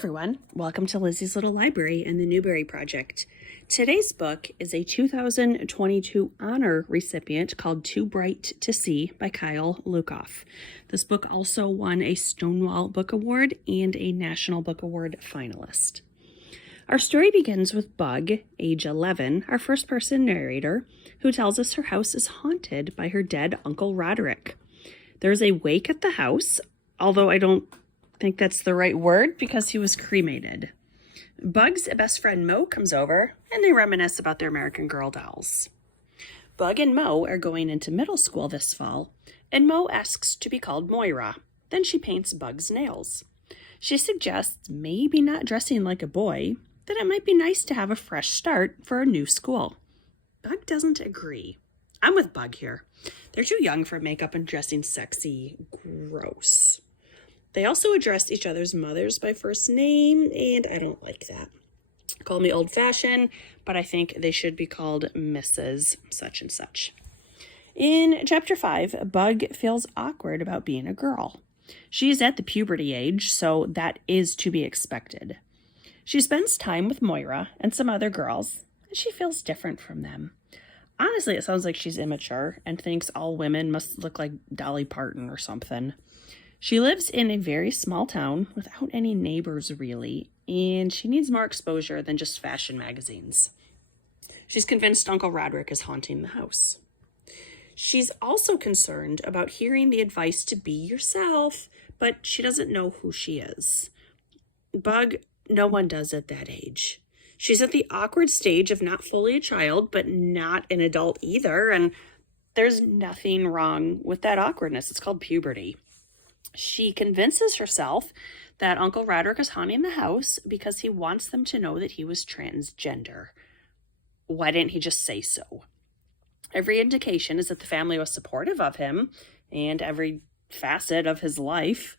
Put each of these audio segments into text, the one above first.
everyone, welcome to Lizzie's Little Library and the Newbery Project. Today's book is a 2022 honor recipient called Too Bright to See by Kyle Lukoff. This book also won a Stonewall Book Award and a National Book Award finalist. Our story begins with Bug, age 11, our first-person narrator, who tells us her house is haunted by her dead Uncle Roderick. There's a wake at the house, although I don't think that's the right word because he was cremated. Bug's best friend Mo comes over and they reminisce about their American Girl dolls. Bug and Mo are going into middle school this fall, and Mo asks to be called Moira. Then she paints Bug's nails. She suggests maybe not dressing like a boy, that it might be nice to have a fresh start for a new school. Bug doesn't agree. I'm with Bug here. They're too young for makeup and dressing sexy. Gross. They also address each other's mothers by first name, and I don't like that. Call me old-fashioned, but I think they should be called Mrs. such and such. In Chapter 5, Bug feels awkward about being a girl. She's at the puberty age, so that is to be expected. She spends time with Moira and some other girls, and she feels different from them. Honestly, it sounds like she's immature and thinks all women must look like Dolly Parton or something. She lives in a very small town without any neighbors, really, and she needs more exposure than just fashion magazines. She's convinced Uncle Roderick is haunting the house. She's also concerned about hearing the advice to be yourself, but she doesn't know who she is. Bug, no one does at that age. She's at the awkward stage of not fully a child, but not an adult either, and there's nothing wrong with that awkwardness. It's called puberty. She convinces herself that Uncle Roderick is haunting the house because he wants them to know that he was transgender. Why didn't he just say so? Every indication is that the family was supportive of him and every facet of his life.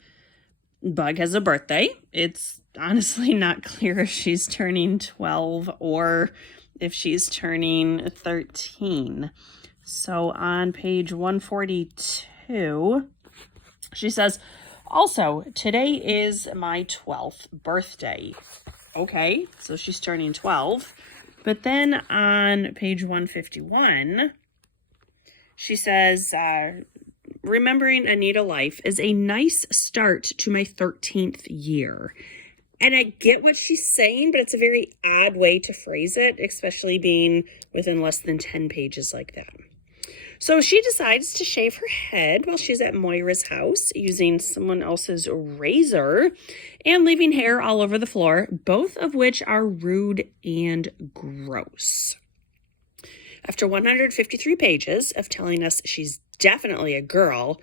Bug has a birthday. It's honestly not clear if she's turning 12 or if she's turning 13. So on page 142... she says, also, today is my 12th birthday. Okay, so she's turning 12. But then on page 151, she says, remembering Anita life is a nice start to my 13th year. And I get what she's saying, but it's a very odd way to phrase it, especially being within less than 10 pages like that. So she decides to shave her head while she's at Moira's house using someone else's razor and leaving hair all over the floor, both of which are rude and gross. After 153 pages of telling us she's definitely a girl,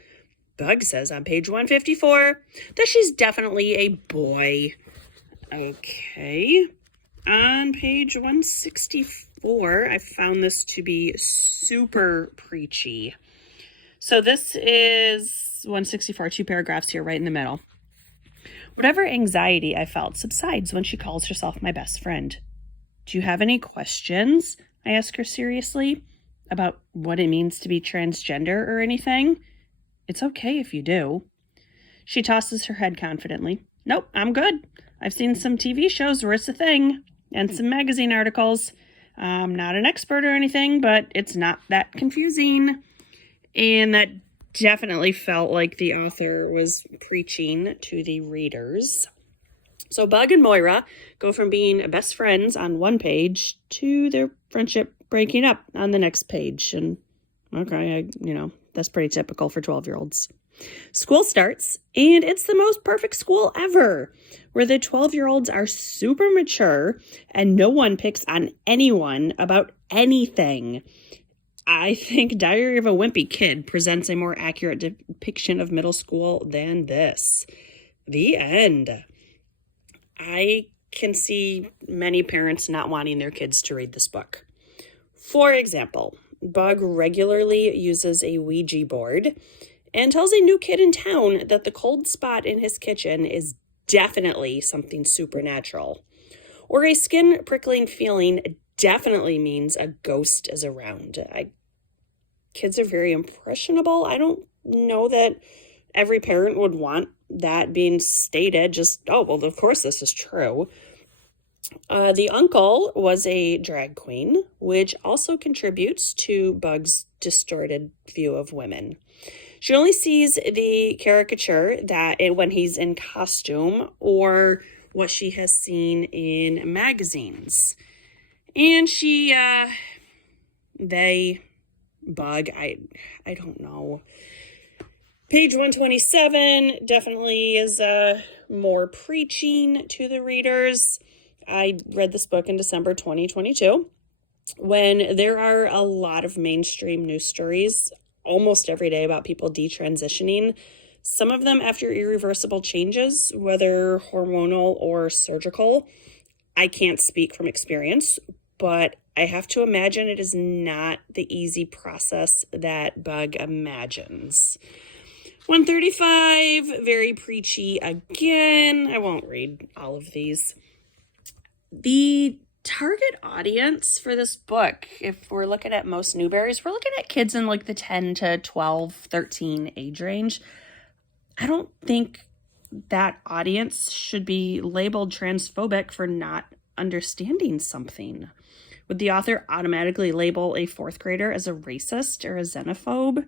Bug says on page 154 that she's definitely a boy. Okay. On page 164, I found this to be super preachy. So this is 164, 2 paragraphs here right in the middle. Whatever anxiety I felt subsides when she calls herself my best friend. Do you have any questions? I ask her seriously about what it means to be transgender or anything. It's okay if you do. She tosses her head confidently. Nope, I'm good. I've seen some TV shows where it's a thing. And some magazine articles. I'm not an expert or anything, but it's not that confusing. And that definitely felt like the author was preaching to the readers. So Bug and Moira go from being best friends on one page to their friendship breaking up on the next page. And okay, that's pretty typical for 12-year-olds. School starts, and it's the most perfect school ever, where the 12-year-olds are super mature and no one picks on anyone about anything. I think Diary of a Wimpy Kid presents a more accurate depiction of middle school than this. The end. I can see many parents not wanting their kids to read this book. For example, Bug regularly uses a Ouija board and tells a new kid in town that the cold spot in his kitchen is definitely something supernatural. Or a skin-prickling feeling definitely means a ghost is around. Kids are very impressionable. I don't know that every parent would want that being stated, just, oh, well, of course this is true. The uncle was a drag queen, which also contributes to Bug's distorted view of women. She only sees the caricature that when he's in costume or what she has seen in magazines. And Bug, I don't know. Page 127 definitely is more preaching to the readers. I read this book in December 2022 when there are a lot of mainstream news stories almost every day about people detransitioning, some of them after irreversible changes, whether hormonal or surgical. I can't speak from experience, but I have to imagine it is not the easy process that Bug imagines. 135, very preachy again. I won't read all of these. The target audience for this book, if we're looking at most Newberys, we're looking at kids in like the 10 to 12, 13 age range. I don't think that audience should be labeled transphobic for not understanding something. Would the author automatically label a fourth grader as a racist or a xenophobe?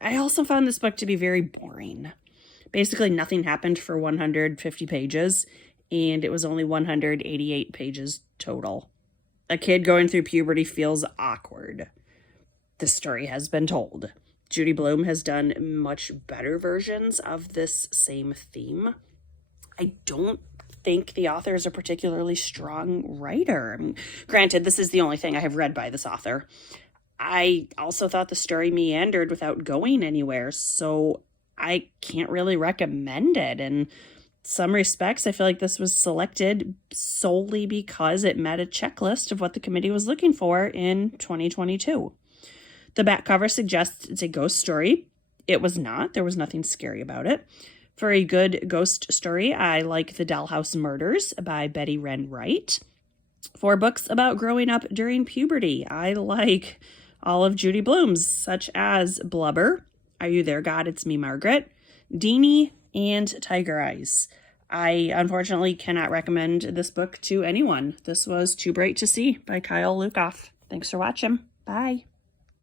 I also found this book to be very boring. Basically, nothing happened for 150 pages, and it was only 188 pages total. A kid going through puberty feels awkward. The story has been told. Judy Blume has done much better versions of this same theme. I don't think the author is a particularly strong writer. I mean, granted, this is the only thing I have read by this author. I also thought the story meandered without going anywhere, so I can't really recommend it. In some respects, I feel like this was selected solely because it met a checklist of what the committee was looking for in 2022. The back cover suggests it's a ghost story. It was not. There was nothing scary about it. For a good ghost story, I like The Dollhouse Murders by Betty Wren Wright. For books about growing up during puberty, I like all of Judy Blume's, such as Blubber, Are You There, God? It's Me, Margaret, Deanie, and Tiger Eyes. I unfortunately cannot recommend this book to anyone. This was Too Bright to See by Kyle Lukoff. Thanks for watching. Bye.